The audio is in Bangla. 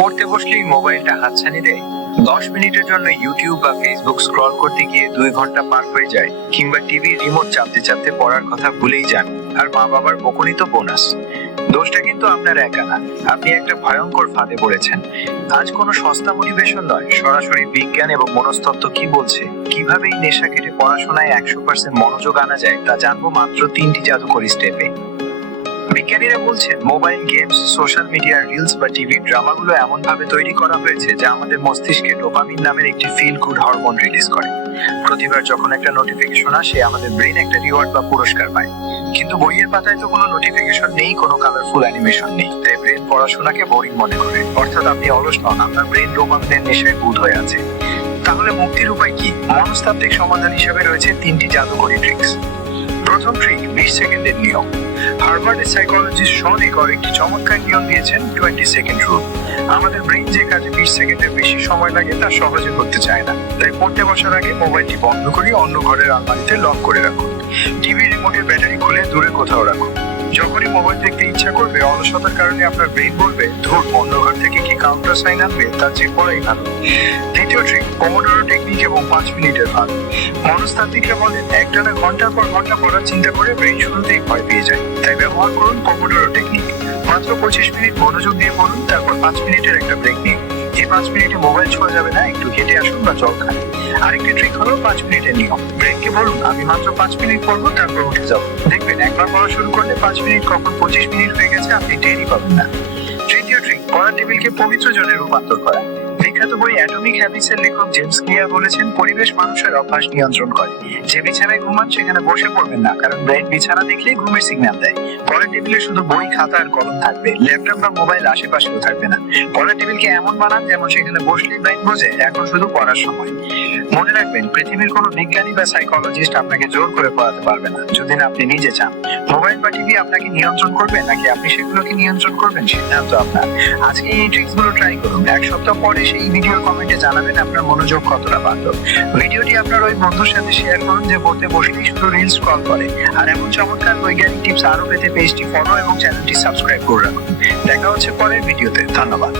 পড়তে বসলেই মোবাইলটা হাতছানি দেয়। 10 মিনিটের জন্য ইউটিউব বা ফেসবুক স্ক্রল করতে গিয়ে 2 ঘন্টা পার হয়ে যায়, কিংবা টিভির রিমোট চাপতে চাপতে পড়ার কথা ভুলেই যান। আর মা বাবার বকুনি তো বোনাস। দোষটা কিন্তু আপনার একা না, আপনি একটা ভয়ঙ্কর ফাঁদে পড়েছেন। আজ কোনো সস্তা মোটিভেশন নয়, সরাসরি বিজ্ঞান এবং মনস্তত্ত্ব কি বলছে, কিভাবে এই নেশা কেটে পড়াশোনায় 100% মনোযোগ আনা যায় তা জানবো মাত্র 3টি জাদুকরী স্টেপে। বিজ্ঞানীরা বলছেন mobile games, social media, reels বা টিভির ড্রামাগুলো এমন ভাবে তৈরি করা হয়েছে যা আমাদের মস্তিষ্কে ডোপামিন নামের একটি ফিল গুড হরমোন রিলিজ করে। প্রতিবার যখন একটা নোটিফিকেশন আসে, আমাদের ব্রেন একটা রিওয়ার্ড বা পুরস্কার পায়। কিন্তু বইয়ের পাতায় তো কোনো নোটিফিকেশন নেই, কোনো কালারফুল অ্যানিমেশন নেই, তাই ব্রেন পড়াশোনাকে বোরিং মনে করে। অর্থাৎ আপনি অলস নন, আপনার ব্রেন ডোপামিনের নেশায় বুঁদ হয়ে আছে। তাহলে মুক্তির উপায় কি? মনস্তাত্ত্বিক সমাধান হিসেবে রয়েছে 3টি জাদুকরী ট্রিক্স। প্রথম ট্রিক, 20 সেকেন্ডের নিয়ম। হার্ভার্ডের সাইকোলজিস্ট শন একর একটি চমৎকার নিয়ম দিয়েছেন, 20 সেকেন্ড রুল। আমাদের ব্রেন যে কাজে 20 সেকেন্ডের বেশি সময় লাগে তা সহজে করতে চায় না, তাই পড়তে বসার আগে মোবাইলটি বন্ধ করে অন্য ঘরের আলমারিতে লক করে রাখুন। টিভি রিমোটের ব্যাটারি খুলে দূরে কোথাও রাখুন। যখনই মোবাইল দেখতে ইচ্ছা করবে, অলসতার কারণে আপনার ব্রেন বলবে, ধুর, অন্য ঘর থেকে কি কাউন্টার সাইন আনবে, তার চেয়ে পড়াই ভালো। দ্বিতীয় ট্রিক, পোমোডোরো টেকনিক এবং 5 মিনিটের ভাগ। মনস্তাত্ত্বিকরা বলেন, একটানা ঘন্টার পর ঘন্টা পড়ার চিন্তা করে ব্রেন শুরুতেই ভয় পেয়ে যায়, তাই ব্যবহার করুন পোমোডোরো টেকনিক। মাত্র 25 মিনিট মনোযোগ দিয়ে পড়ুন, তারপর 5 মিনিটের একটা ব্রেক নিন। এই 5 মিনিটে মোবাইল ছোঁয়া যাবে না, একটু হেঁটে আসুন বা জল খান। আরেকটি ট্রিক হলো 5 মিনিটের নিয়ম। ব্রেনকে বলুন, আমি মাত্র 5 মিনিট পড়বো, তারপর উঠে যাবো। দেখবেন একবার পড়া শুরু করলে 5 মিনিট কখন 25 মিনিট হয়ে গেছে আপনি টেরই পাবেন না। তৃতীয় ট্রিক, পড়ার টেবিলকে পবিত্র জলে রূপান্তর করা। বিখ্যাত বই অ্যাটমিক হ্যাবিটস এর লেখক জেমস ক্লিয়ার বলেছেন, পরিবেশ মানুষের অভ্যাস নিয়ন্ত্রণ করে। যে বিছানায় ঘুমান সেখানে বসে পড়বেন না, কারণ ব্রেন বিছানা দেখলেই ঘুমের সিগন্যাল দেয়। পড়ার টেবিলে শুধু বই, খাতা আর কলম থাকবে, ল্যাপটপ বা মোবাইল আশেপাশেও থাকবে না। পড়ার টেবিলকে এমন বানান যেমন সেখানে বসলেই ব্রেন বোঝে এখন শুধু পড়ার সময়। মনে রাখবেন, পৃথিবীর কোনো বিজ্ঞানী বা সাইকোলজিস্ট আপনাকে জোর করে পড়াতে পারবে না, যদি না আপনি নিজে চান। মোবাইল বা টিভি আপনাকে নিয়ন্ত্রণ করবে নাকি আপনি সেগুলোকে নিয়ন্ত্রণ করবেন, সিদ্ধান্ত আপনার। আজকে এই ট্রিক্স গুলো ট্রাই করুন। 1 সপ্তাহ পরে সেই ভিডিওর কমেন্টে জানাবেন আপনার মনোযোগ কতটা বাড়লো। ভিডিওটি আপনার ওই বন্ধুর সাথে শেয়ার করুন যে পড়তে বসলেই শুধু রিলস স্ক্রল করে। আর এমন চমৎকার বৈজ্ঞানিক টিপস আরো পেতে পেজটি ফলো এবং চ্যানেলটি সাবস্ক্রাইব করে রাখুন। দেখা হচ্ছে পরের ভিডিওতে। ধন্যবাদ।